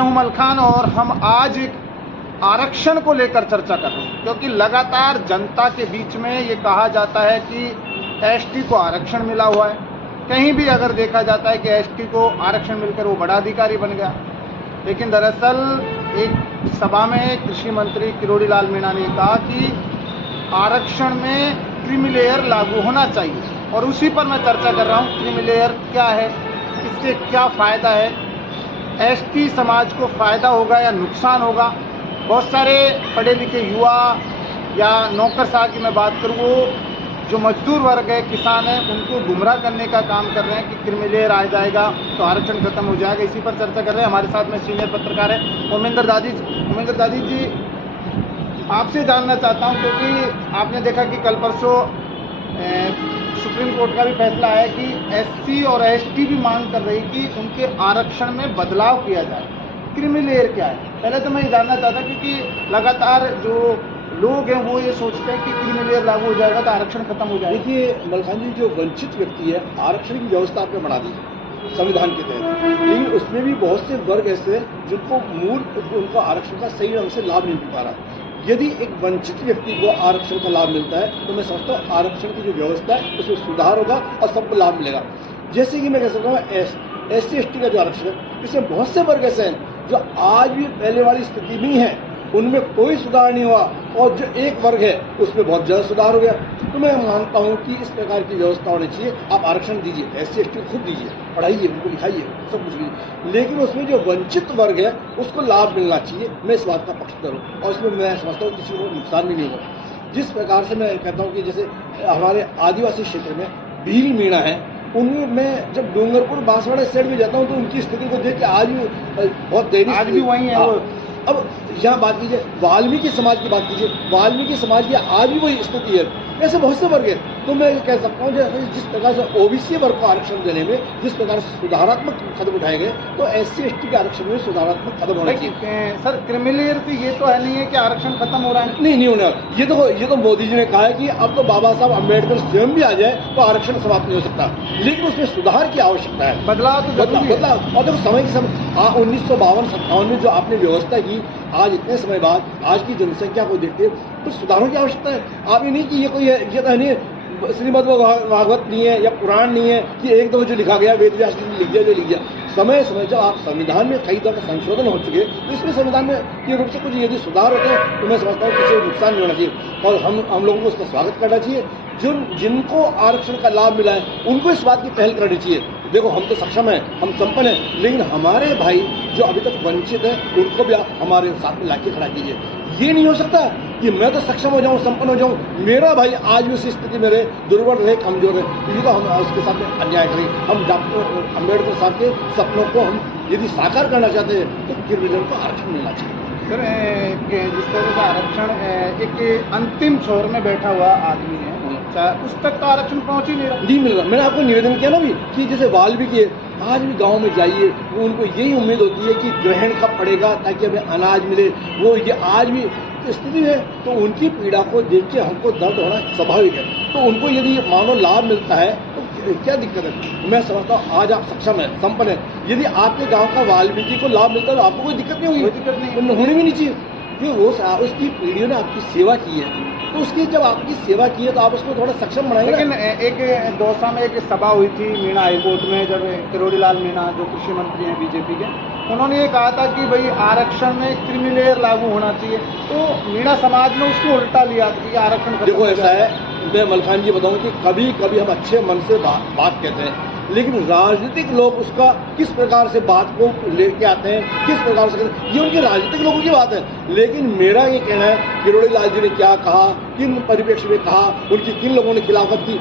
मैं हूं मलखान और हम आज एक आरक्षण को लेकर चर्चा कर रहे हैं, क्योंकि लगातार जनता के बीच में ये कहा जाता है कि एसटी को आरक्षण मिला हुआ है। कहीं भी अगर देखा जाता है कि एसटी को आरक्षण मिलकर वो बड़ा अधिकारी बन गया, लेकिन दरअसल एक सभा में कृषि मंत्री किरोड़ी लाल मीणा ने कहा कि आरक्षण में क्रीमी लेयर लागू होना चाहिए, और उसी पर मैं चर्चा कर रहा हूँ। क्रीमी लेयर क्या है, इससे क्या फ़ायदा है, एसटी समाज को फ़ायदा होगा या नुकसान होगा। बहुत सारे पढ़े लिखे युवा या नौकरशाह की मैं बात करूँ, वो जो मजदूर वर्ग है, किसान हैं, उनको गुमराह करने का काम कर रहे हैं कि क्रीमी लेयर आ जाएगा तो आरक्षण खत्म हो जाएगा। इसी पर चर्चा कर रहे हैं। हमारे साथ में सीनियर पत्रकार है उमेंद्र दादी जी, आपसे जानना चाहता हूं, क्योंकि आपने देखा कि कल परसों सुप्रीम कोर्ट का भी फैसला है कि एससी और एसटी भी मांग कर रही कि उनके आरक्षण में बदलाव किया जाए। क्रीमी लेयर क्या है, पहले तो मैं ये जानना चाहता, क्योंकि लगातार जो लोग हैं वो ये सोचते हैं कि क्रीमी लेयर लागू हो जाएगा तो आरक्षण खत्म हो जाएगा। देखिए मलखान जी, जो वंचित व्यक्ति है, आरक्षण की व्यवस्था आपने बना दी संविधान के तहत, लेकिन उसमें भी बहुत से वर्ग ऐसे हैं जिनको मूल उनका आरक्षण का सही ढंग से लाभ नहीं मिल पा रहा। यदि एक वंचित व्यक्ति को आरक्षण का लाभ मिलता है तो मैं समझता हूँ आरक्षण की जो व्यवस्था है उसमें सुधार होगा और सबको लाभ मिलेगा। जैसे कि मैं कह सकता हूँ SC ST का जो आरक्षण है, इसमें बहुत से वर्ग ऐसे हैं जो आज भी पहले वाली स्थिति में है, उनमें कोई सुधार नहीं हुआ, और जो एक वर्ग है उसमें बहुत ज़्यादा सुधार हो गया। तो मैं मानता हूँ कि इस प्रकार की व्यवस्था होनी चाहिए। आप आरक्षण दीजिए, SC ST खुद दीजिए, पढ़ाइए, उनको लिखाइए, सब कुछ कीजिए, लेकिन उसमें जो वंचित वर्ग है उसको लाभ मिलना चाहिए। मैं इस बात का पक्षधर हूँ, और इसमें मैं समझता हूँ किसी को नुकसान भी नहीं होगा। जिस प्रकार से मैं कहता हूँ कि जैसे हमारे आदिवासी क्षेत्र में भील मीणा है, उनमें मैं जब डूंगरपुर बांसवाड़ा साइड में जाता हूँ तो उनकी स्थिति को देख के आज भी बहुत दयनीय, आज भी वही है वो। अब यहाँ बात कीजिए, वाल्मीकि समाज की बात कीजिए, वाल्मीकि समाज की आज भी वही स्थिति है। ऐसे बहुत से वर्ग हैं। तो मैं कह सकता हूँ जिस प्रकार से OBC वर्ग को आरक्षण देने में जिस प्रकार से सुधारात्मक कदम उठाए गए, तो SC ST के आरक्षण में सुधारात्मक कदम होना चाहिए। सर, क्रीमी लेयर से ये तो है नहीं है कि आरक्षण खत्म हो रहा है। नहीं होने वाला। ये तो मोदी जी ने कहा है कि अब तो बाबा साहब अम्बेडकर स्वयं भी आ जाए तो आरक्षण समाप्त नहीं हो सकता, लेकिन उसमें सुधार की आवश्यकता है। बदलाव तो बदलाव। और देखो समय के समय 1952-57 में जो आपने व्यवस्था की, आज इतने समय बाद आज की जनसंख्या को देखते तो सुधारों की आवश्यकता है। आप ये नहीं कि ये कोई है, ये तो नहीं श्रीमद् भागवत नहीं है या पुराण नहीं है कि एक दो जो लिखा गया वेद व्यास ने लिख दिया जो लिख दिया। समय जब आप संविधान में कई दफा संशोधन हो चुके, तो इसमें संविधान में के रूप से कुछ यदि सुधार होते हैं तो मैं समझता हूँ किसी को नुकसान नहीं होना चाहिए, और हम लोगों को उसका स्वागत करना चाहिए। जिनको आरक्षण का लाभ मिला है उनको इस बात की पहल करनी चाहिए। देखो, हम तो सक्षम हैं, हम संपन्न हैं, लेकिन हमारे भाई जो अभी तक वंचित है उनको भी आप हमारे साथ में लाके खड़ा कीजिए। ये नहीं हो सकता कि मैं तो सक्षम हो जाऊं, संपन्न हो जाऊं, मेरा भाई आज भी उसी स्थिति में रहे, दुर्बल रहे, कमजोर रहे, ये तो हम उसके साथ में अन्याय करें। हम डॉक्टर अम्बेडकर साहब के सपनों को हम यदि साकार करना चाहते हैं तो क्रीमी लेयर को आरक्षण मिलना चाहिए। सर, जिस तरह का आरक्षण एक अंतिम छोर में बैठा हुआ आदमी है, उस तक तो आरक्षण पहुंच ही नहीं मिल रहा। मैंने आपको निवेदन किया ना भी कि जैसे वाल्मीकि आज भी गांव में जाइए, वो उनको यही उम्मीद होती है कि ग्रहण कब पड़ेगा ताकि हमें अनाज मिले। वो ये आज भी स्थिति है, तो उनकी पीड़ा को देख के हमको दर्द होना स्वाभाविक है। तो उनको यदि मानो लाभ मिलता है तो क्या दिक्कत है। मैं समझता हूँ आज आप सक्षम है, संपन्न है। यदि आपके गाँव का वाल्मीकि को लाभ मिलता है तो आपको कोई दिक्कत नहीं होगी, दिक्कत नहीं होनी भी नहीं चाहिए। क्योंकि उसकी पीढ़ियों ने आपकी सेवा की है, तो उसकी जब आपकी सेवा की है तो आप उसको थोड़ा सक्षम बनाएंगे। लेकिन एक दौसा में एक सभा हुई थी मीणा हाईकोर्ट में, जब किरोड़ी लाल मीणा जो कृषि मंत्री हैं बीजेपी के, उन्होंने ये कहा था कि भाई आरक्षण में क्रीमी लेयर लागू होना चाहिए, तो मीणा समाज ने उसको उल्टा लिया कि आरक्षण। देखो ऐसा है, मैं मलखान जी बताऊँ कि कभी कभी हम अच्छे मन से बात कहते हैं, लेकिन राजनीतिक लोग उसका किस प्रकार से बात को लेके आते हैं, किस प्रकार से, ये उनके राजनीतिक लोगों की बात है। लेकिन मेरा ये कहना है किरोड़ी लाल जी ने क्या कहा, किन परिप्रेक्ष्य में कहा, उनकी किन लोगों ने खिलाफत की,